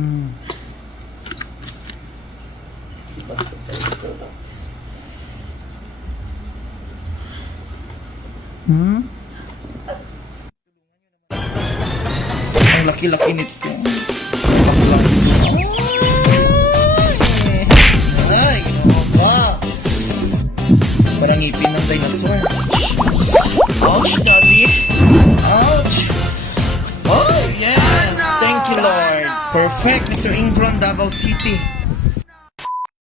Hmm. Hmm? Ang laki-laki nito. Laki-laki. Ay, ginawa ba? Parang ngipin ng dinosaur. Davao City.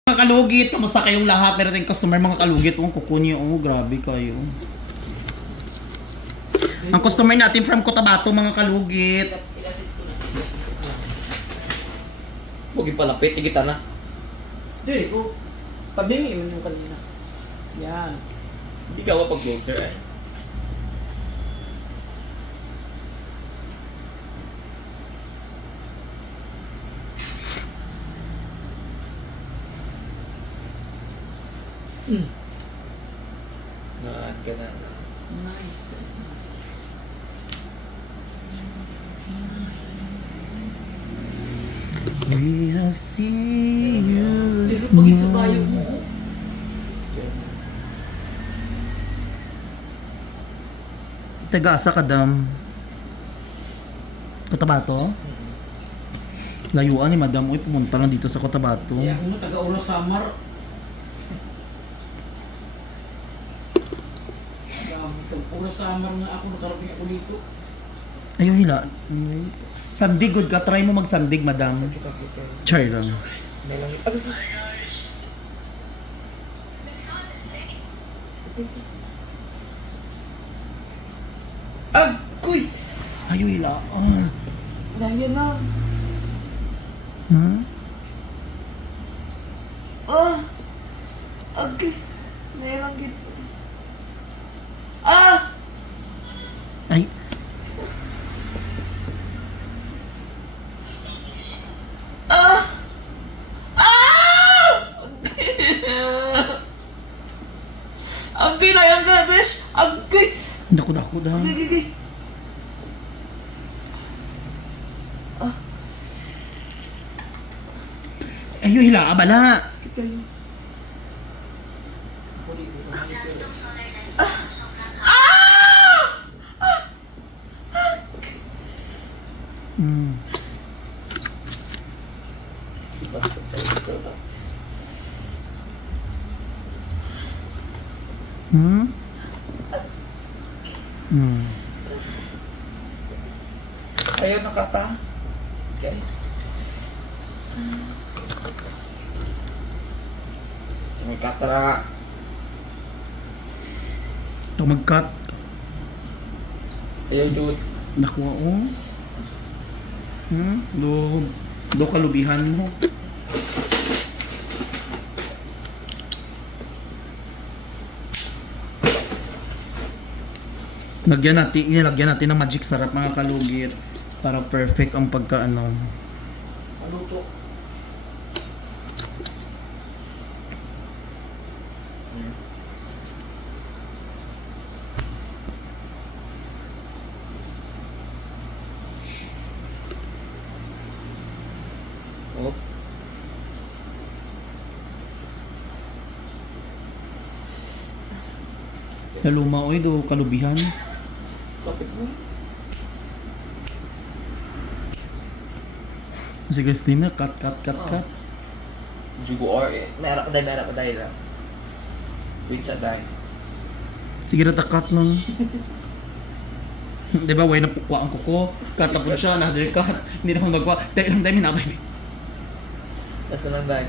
Mga kalugit, kamusta kayong lahat? Meron tayong customer mga kalugit. Oh, kukunin oh, grabe kayo. Ang customer natin from Cotabato, mga kalugit. Huwag ipalapit, tigita na. Hindi, ko. Tabingi mo yung kanina. Yan. Hindi ka pag-closer eh. Mm. Naan ka na. Nice. Nice. We'll see you Hindi ko pagit sa bayo mo. Taga-asa ka, dam. Cotabato? Layuan ni madam. Uy, pumunta lang dito sa Cotabato. Kaya ako na taga-ura Taga-ura Samar nga ako nakarating ako dito. Ayaw hila. Sandig, good ka. Try mo magsandig, madam. Char lang. May lang. Agad. Agoy! Ayaw hila. Ah. Dahil lang. Hmm? Ah! Agay! Dahil lang git. Ah! Ay, Ah! Ah! Agay na yan ka! Agay! dako-dako dam. Agay, agay, agay. Ayaw hila. Abala. Sakit kayo. Ako dito. Hmm. Basta Hmm. Ayaw nakata. Okay. Nga. Ito mag-cut. Ayaw, Jude. Nakuha oh. Hmm? Do, do kalubihan mo. Lagyan natin, nilagyan natin ng magic sarap mga kalugit para perfect ang pagkaano. Paluto. Oh. Sa luma oy do kalubihan. Kapit mo. Si Christina, cut, cut, cut, cut. Jugo or eh. Meron pa tayo, meron pa tayo lang. Wait sa tayo. Sige na cut nun. Di ba, way na pukwa ang kuko. Cut na po siya, another cut. Hindi na ako magwa. Dahil lang tayo minabay. Basta lang tayo.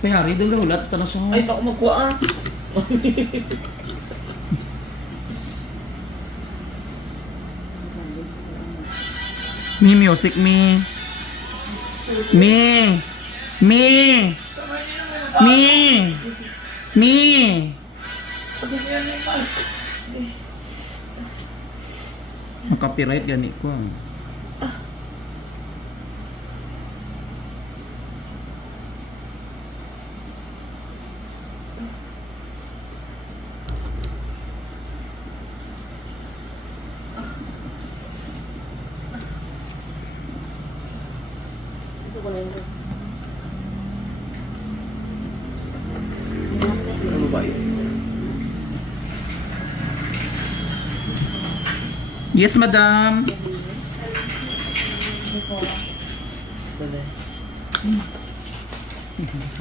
Kaya hari, daw, lahat ito na siya. Ay, ako magkuha ah. มีมิวสิกมี มี มี มี มี มันก็เปลี่ไรเดือนนี้กว้าง Ito ko na yun. Ano ba yun? Yes, madam.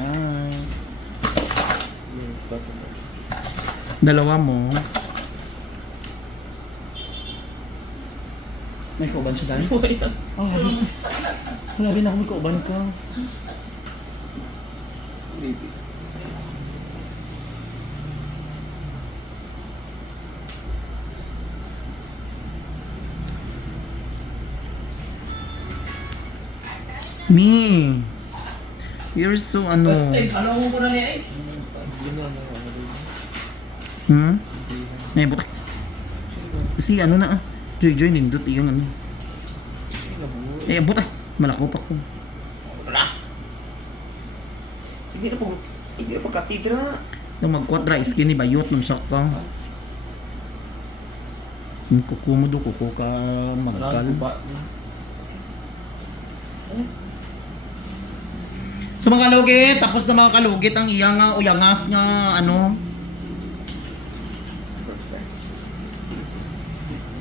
Hi. Yes, that's. Dalawa mo. May kauban siya dahil? Oh, grabe. Grabe na ako may kauban ka. Baby. Me. You're so ano. Ano rin. Hmm? May but. Si ano na ah. Joy Joy nindot yung ano. Eh, but ah. Malako pa ko. Wala. Hindi na po, hindi na pagkatidra. Yung mag-quadra skinny bayot nung sakta. Yung kukumudo kuko ka magkal. ba? So mga kalugit, tapos na mga kalugit ang iyang nga uyangas nga ano.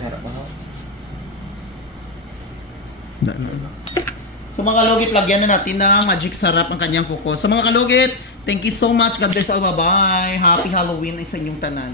Meron ba So mga kalugit, lagyan na natin ng magic sarap ang kanyang kuko. So mga kalugit, thank you so much. God bless all. Bye-bye. Happy Halloween sa inyong tanan.